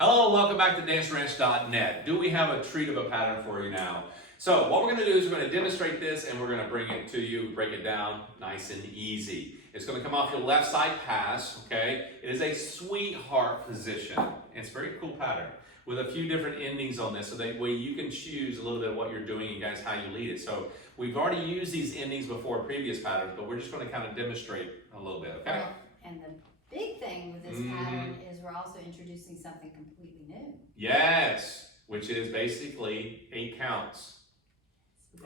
Hello and welcome back to danceranch.net. Do we have a treat of a pattern for you now? So what we're going to do is we're going to demonstrate this and we're going to bring it to you, break it down nice and easy. It's going to come off your left side pass, okay? It is a sweetheart position. It's a very cool pattern with a few different endings on this so that way you can choose a little bit of what you're doing and guys how you lead it. So we've already used these endings before previous patterns, but we're just going to kind of demonstrate a little bit, okay? And the big thing with this pattern is we're also introducing something completely new. Yes, which is basically 8 counts.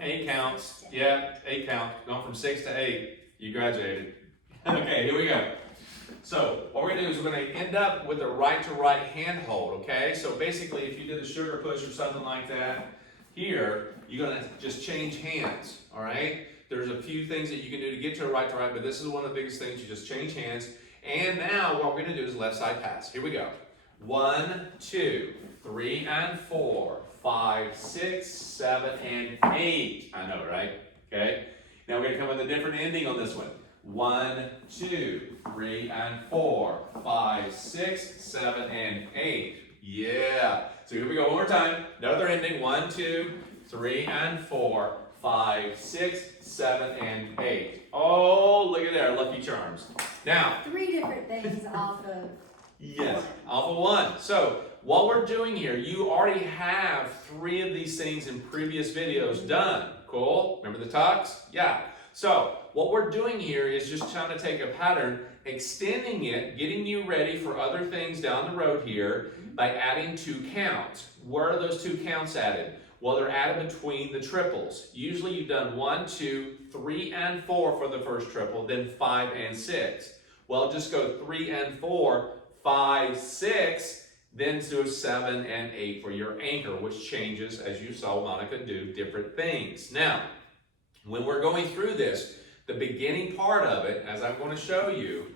8 counts, yeah, 8 counts, going from 6 to 8, you graduated. Okay, here we go. So what we're gonna do is we're gonna end up with a right to right hand hold, okay? So basically if you did a sugar push or something like that, here, you're gonna just change hands, all right? There's a few things that you can do to get to a right to right, but this is one of the biggest things, you just change hands. And now what we're gonna do is left side pass. Here we go. 1, 2, 3, and 4, 5, 6, 7, and 8. I know, right? Okay. Now we're gonna come with a different ending on this one. 1, 2, 3, and 4, 5, 6, 7, and 8. Yeah. So here we go one more time. Another ending. 1, 2, 3, and 4, 5, 6, 7, and 8. Oh, look at there, Lucky Charms. Now, 3 different things off of yes, off of 1. So what we're doing here, you already have 3 of these things in previous videos done. Cool? Remember the talks? Yeah. So what we're doing here is just trying to take a pattern, extending it, getting you ready for other things down the road here by adding 2 counts. Where are those 2 counts added? Well, they're added between the triples. Usually you've done 1, 2, 3, and 4 for the first triple, then 5 and 6. Well, just go 3 and 4, 5, 6, then do 7 and 8 for your anchor, which changes, as you saw Monica do, different things. Now, when we're going through this, the beginning part of it, as I'm going to show you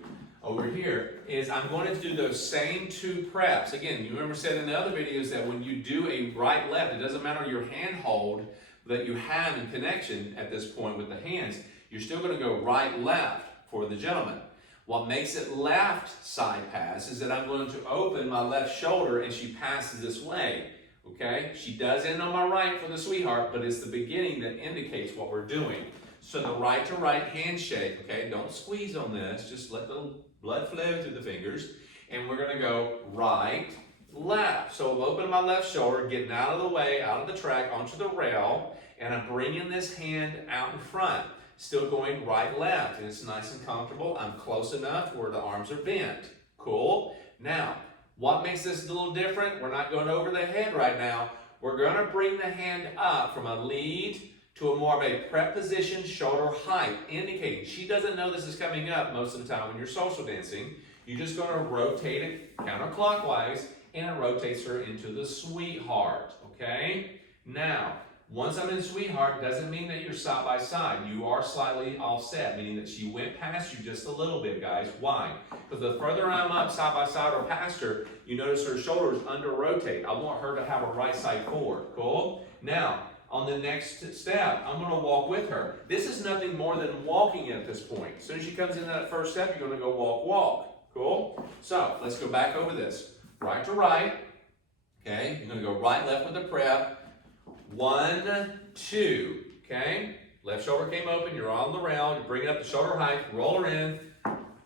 over here, is I'm going to do those same 2 preps. Again, you remember said in the other videos that when you do a right-left, it doesn't matter your hand hold that you have in connection at this point with the hands, you're still going to go right-left for the gentleman. What makes it left side pass is that I'm going to open my left shoulder and she passes this way, okay? She does end on my right for the sweetheart, but it's the beginning that indicates what we're doing. So the right to right handshake, okay? Don't squeeze on this, just let the blood flow through the fingers. And we're gonna go right, left. So I'm opening my left shoulder, getting out of the way, out of the track, onto the rail, and I'm bringing this hand out in front. Still going right, left, and it's nice and comfortable. I'm close enough where the arms are bent. Cool. Now, what makes this a little different? We're not going over the head right now. We're gonna bring the hand up from a lead to a more of a prep position, shoulder height, indicating she doesn't know this is coming up most of the time when you're social dancing. You're just gonna rotate it counterclockwise, and it rotates her into the sweetheart, okay? Now, once I'm in sweetheart, doesn't mean that you're side by side. You are slightly offset, meaning that she went past you just a little bit, guys. Why? Because the further I'm up side by side or past her, you notice her shoulders under rotate. I want her to have a right side forward, cool? Now, on the next step, I'm gonna walk with her. This is nothing more than walking at this point. As soon as she comes into that first step, you're gonna go walk, walk, cool? So, let's go back over this. Right to right, okay? You're gonna go right, left with the prep. 1, 2, okay? Left shoulder came open, you're on the rail, you're bringing up the shoulder height, roll her in.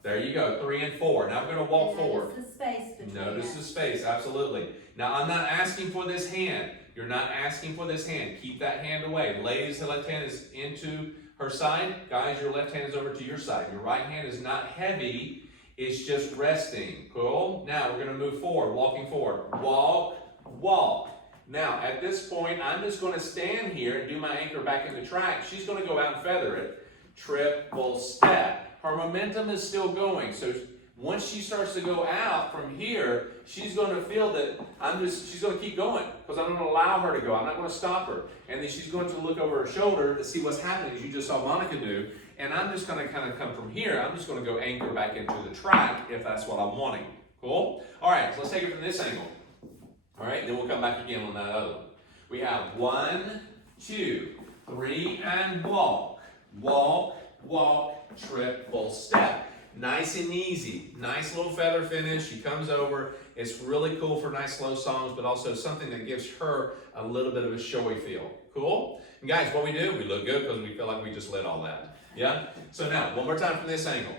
There you go, 3 and 4. Now we're gonna walk forward. Notice the space between Notice the space, absolutely. Now I'm not asking for this hand. You're not asking for this hand. Keep that hand away. Ladies, the left hand is into her side. Guys, your left hand is over to your side. Your right hand is not heavy. It's just resting. Cool? Now we're going to move forward, walking forward. Walk, walk. Now, at this point, I'm just going to stand here and do my anchor back in the track. She's going to go out and feather it. Triple step. Her momentum is still going. So once she starts to go out from here, she's going to feel that she's going to keep going because I'm going to allow her to go. I'm not going to stop her. And then she's going to look over her shoulder to see what's happening, as you just saw Monica do. And I'm just going to kind of come from here. I'm just going to go anchor back into the track if that's what I'm wanting. Cool? All right, so let's take it from this angle. All right, then we'll come back again on that other one. We have 1, 2, 3, and walk. Walk, walk, triple step. Nice and easy. Nice little feather finish. She comes over. It's really cool for nice slow songs, but also something that gives her a little bit of a showy feel. Cool? And guys, what we do, we look good because we feel like we just lit all that. Yeah? So now, one more time from this angle.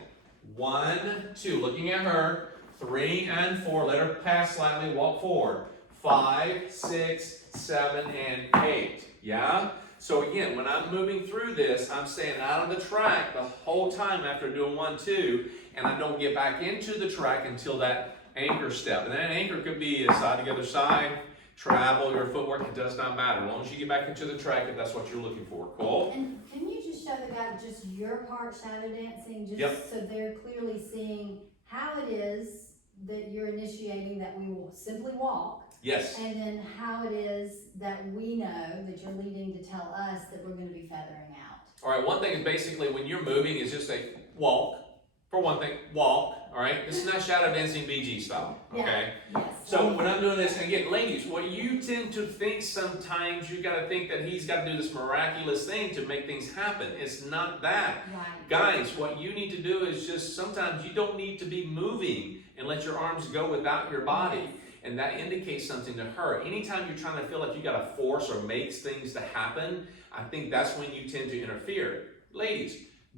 1, 2, looking at her. 3 and 4, let her pass slightly, walk forward. 5, 6, 7, and 8. Yeah? So again, when I'm moving through this, I'm staying out of the track the whole time after doing 1, 2, and I don't get back into the track until that anchor step. And that anchor could be a side to the other side, travel, your footwork, it does not matter. As long as you get back into the track, if that's what you're looking for. Cool? And can you just show the guy just your part shadow dancing, just Yep. so they're clearly seeing how it is that you're initiating that we will simply walk, Yes. and then how it is that we know that you're leading to tell us that we're going to be feathering out. All right, one thing is basically when you're moving is just a walk. For one thing, walk. All right, this is not shadow dancing BG style. Okay. Yeah. Yes. So when I'm doing this, and again, ladies, what you tend to think sometimes, you got to think that he's got to do this miraculous thing to make things happen. It's not that. Right. Guys, what you need to do is just sometimes you don't need to be moving and let your arms go without your body. And that indicates something to her. Anytime you're trying to feel like you got to force or make things to happen, I think that's when you tend to interfere. Ladies,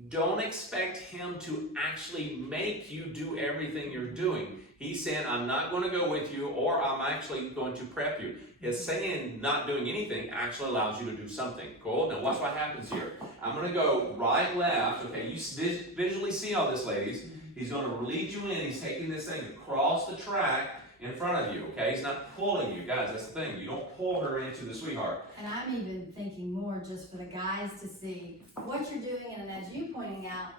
don't expect him to actually make you do everything you're doing. He's saying, I'm not going to go with you, or I'm actually going to prep you. His saying not doing anything actually allows you to do something. Cool? Now watch what happens here. I'm going to go right, left. Okay, you visually see all this, ladies. He's going to lead you in. He's taking this thing across the track in front of you, okay? He's not pulling you. Guys, that's the thing. You don't pull her into the sweetheart. And I'm even thinking more just for the guys to see what you're doing, and as you pointing out,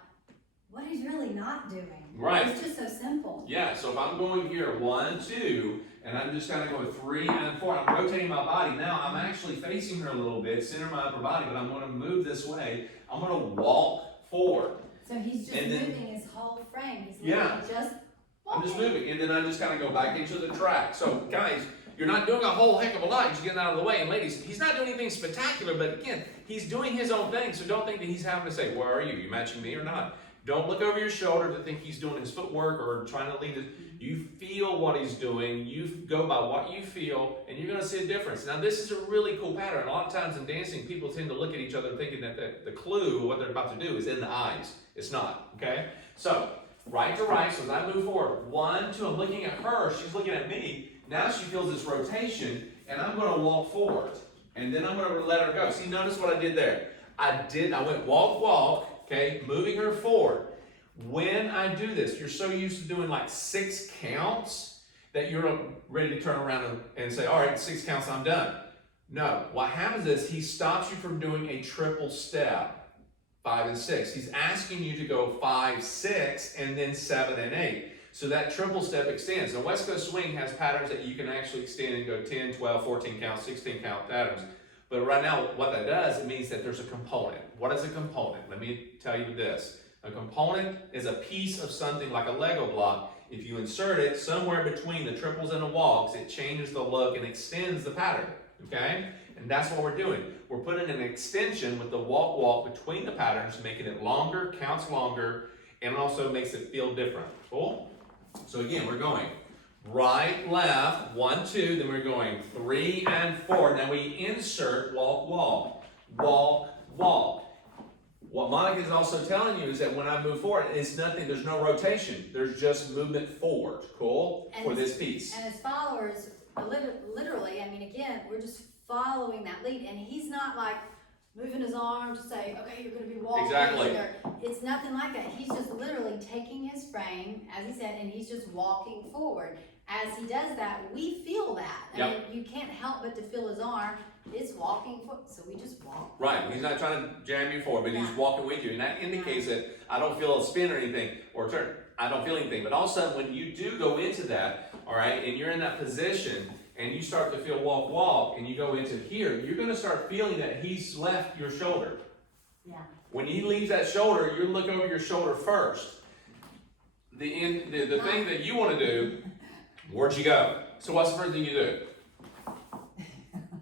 what he's really not doing. Right. It's just so simple. Yeah, so if I'm going here, 1, 2, and I'm just kind of going 3 and 4, I'm rotating my body. Now I'm actually facing her a little bit, center my upper body, but I'm going to move this way. I'm going to walk forward. So he's just And then- moving his whole frame. He's Yeah. literally just I'm just walking. moving, and then I just kind of go back into the track. So guys, you're not doing a whole heck of a lot. You're just getting out of the way. And ladies, he's not doing anything spectacular, but again, he's doing his own thing. So don't think that he's having to say, where are you? You matching me or not? Don't look over your shoulder to think he's doing his footwork or trying to lead it. You feel what he's doing. You go by what you feel, and you're going to see a difference. Now, this is a really cool pattern. A lot of times in dancing, people tend to look at each other thinking that the clue, what they're about to do, is in the eyes. It's not, okay? So, right to right, so as I move forward, 1, 2, I'm looking at her, she's looking at me. Now she feels this rotation, and I'm going to walk forward. And then I'm going to let her go. See, notice what I did there. I went walk, walk, okay, moving her forward. When I do this, you're so used to doing like 6 counts that you're ready to turn around and say, all right, 6 counts, I'm done. No, what happens is he stops you from doing a triple step, 5 and 6. He's asking you to go 5, 6, and then 7 and 8. So that triple step extends. Now, West Coast Swing has patterns that you can actually extend and go 10, 12, 14 count, 16 count patterns. But right now, what that does, it means that there's a component. What is a component? Let me tell you this. A component is a piece of something like a Lego block. If you insert it somewhere between the triples and the walks, it changes the look and extends the pattern, okay? And that's what we're doing. We're putting an extension with the walk between the patterns, making it longer, counts longer, and also makes it feel different. Cool? So again, we're going right, left, 1, 2, then we're going 3 and 4. Now we insert walk, walk, walk, walk. What Monica is also telling you is that when I move forward, it's nothing, there's no rotation. There's just movement forward, cool, for this piece. And his followers, literally, I mean, again, we're just following that lead, and he's not like moving his arm to say, okay, you're going to be walking. Exactly. It's nothing like that. He's just literally taking his frame, as he said, and he's just walking forward. As he does that, we feel that. I mean, you can't help but to feel his arm. It's walking forward, so we just walk. Right, he's not trying to jam you forward, but he's walking with you, and that indicates that I don't feel a spin or anything, or turn. I don't feel anything. But all of a sudden, when you do go into that, all right, and you're in that position, and you start to feel walk, walk, and you go into here, you're going to start feeling that he's left your shoulder. Yeah. When he leaves that shoulder, you look over your shoulder first. The thing that you want to do, where'd you go? So what's the first thing you do?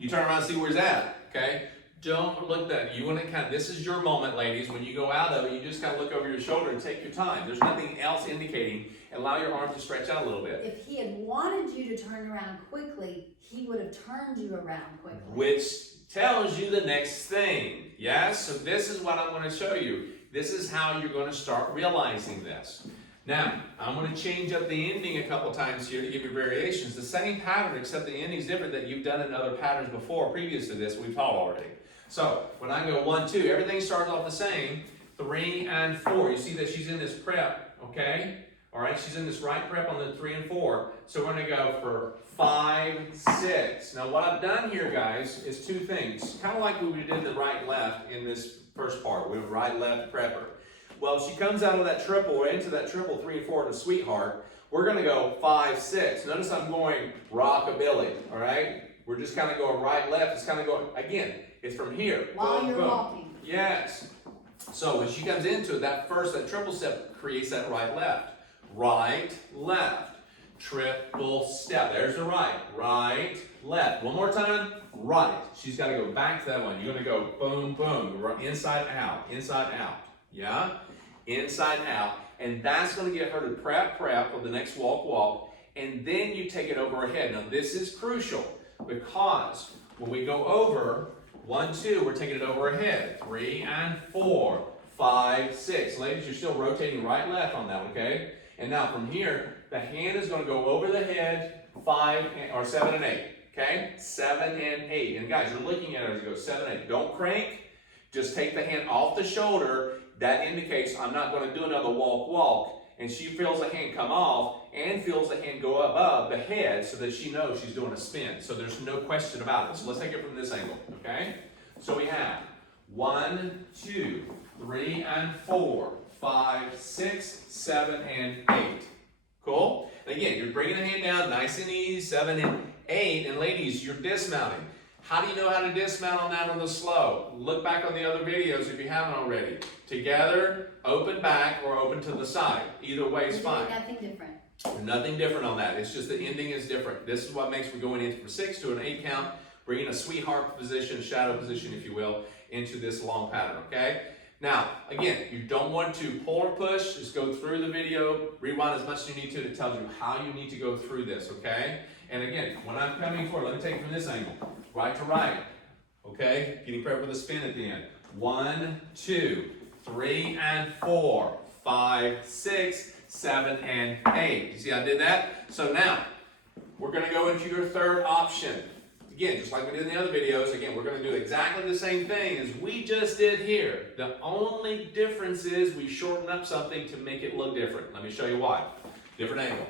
You turn around and see where he's at, okay? Don't look that. You want to kind of, this is your moment, ladies. When you go out of it, you just kind of look over your shoulder and take your time. There's nothing else indicating. Allow your arms to stretch out a little bit. If he had wanted you to turn around quickly, he would have turned you around quickly. Which tells you the next thing. Yes? So this is what I'm going to show you. This is how you're going to start realizing this. Now, I'm going to change up the ending a couple times here to give you variations. The same pattern, except the ending's different that you've done in other patterns before, previous to this, we've taught already. So, when I go 1, 2, everything starts off the same. 3 and 4. You see that she's in this prep, okay? All right, she's in this right prep on the 3 and 4. So we're going to go for 5, 6. Now, what I've done here, guys, is 2 things. Kind of like we did the right, left in this first part. We went right, left, prepper. Well, she comes out of that triple, or into that triple 3 and 4 to sweetheart. We're going to go 5, 6. Notice I'm going rockabilly, all right? We're just kind of going right, left. It's kind of going, again, it's from here. While boom, you're boom. walking. Yes. So when she comes into it, that triple step creates that right, left. Right, left. Triple step. There's the right. Right, left. One more time. Right. She's got to go back to that one. You're going to go boom, boom. Inside out. Inside out. Yeah? Inside out. And that's going to get her to prep for the next walk. And then you take it over her head. Now this is crucial because when we go over 1, 2, we're taking it over her head. 3 and 4, 5, 6. Ladies, you're still rotating right, left on that, okay? And now from here, the hand is going to go over the head, 7 and 8, okay? 7 and 8. And guys, you're looking at her as you go 7 and 8. Don't crank. Just take the hand off the shoulder. That indicates I'm not going to do another walk. And she feels the hand come off and feels the hand go above the head so that she knows she's doing a spin. So there's no question about it. So let's take it from this angle, okay? So we have 1, 2, 3 and 4, 5, 6, 7 and 8. Cool? And again, you're bringing the hand down nice and easy, 7 and 8. And ladies, you're dismounting. How do you know how to dismount on that on the slow? Look back on the other videos if you haven't already. Together, open back, or open to the side. Either way is fine. Nothing different. Nothing different on that. It's just the ending is different. This is what makes we're going in from 6 to an 8 count, bringing a sweetheart position, shadow position, if you will, into this long pattern, okay? Now, again, you don't want to pull or push. Just go through the video, rewind as much as you need to. It tells you how you need to go through this, okay? And again, when I'm coming forward, let me take it from this angle. Right to right, okay? Getting prepared for the spin at the end. 1, 2, 3 and 4, 5, 6, 7 and 8. You see how I did that? So now, we're going to go into your third option. Again, just like we did in the other videos, again, we're going to do exactly the same thing as we just did here. The only difference is we shorten up something to make it look different. Let me show you why. Different angle.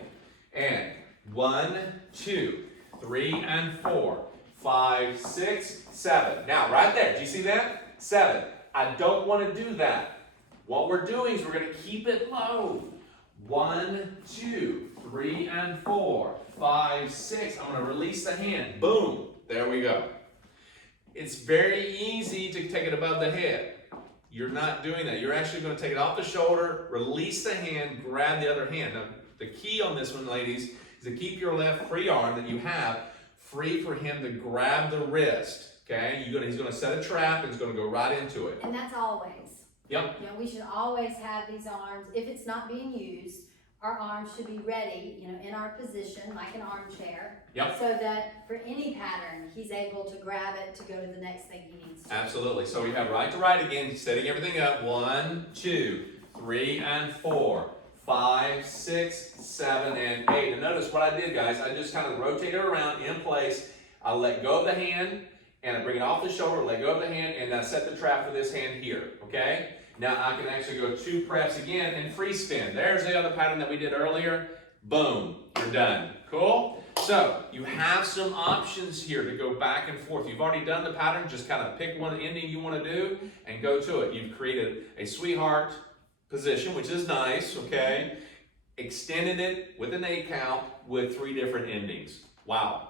And 1, 2, 3 and 4, 5, 6, 7. Now, right there, do you see that? 7. I don't want to do that. What we're doing is we're going to keep it low. 1, 2, 3 and 4, 5, 6. I'm going to release the hand. Boom. There we go. It's very easy to take it above the head. You're not doing that. You're actually going to take it off the shoulder, release the hand, grab the other hand. Now, the key on this one, ladies, is to keep your left free arm that you have free for him to grab the wrist. Okay? He's going to set a trap and he's going to go right into it. And that's always. Yep. You know, we should always have these arms, if it's not being used, our arms should be ready, you know, in our position, like an armchair. Yep. So that for any pattern, he's able to grab it to go to the next thing he needs to. Absolutely. So we have right to right again, setting everything up. 1, 2, 3 and 4, 5, 6, 7 and 8. And notice what I did, guys. I just kind of rotate it around in place. I let go of the hand, and I bring it off the shoulder, let go of the hand, and I set the trap for this hand here, okay? Now I can actually go 2 preps again and free spin. There's the other pattern that we did earlier. Boom, you're done. Cool? So you have some options here to go back and forth. You've already done the pattern. Just kind of pick one ending you want to do and go to it. You've created a sweetheart position, which is nice, okay? Extended it with an 8 count with 3 different endings. Wow.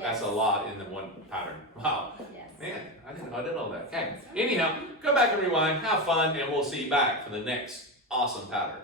That's a lot in the one pattern. Wow. Yes. Man, I didn't know I did all that. Okay. Anyhow, go back and rewind, have fun, and we'll see you back for the next awesome pattern.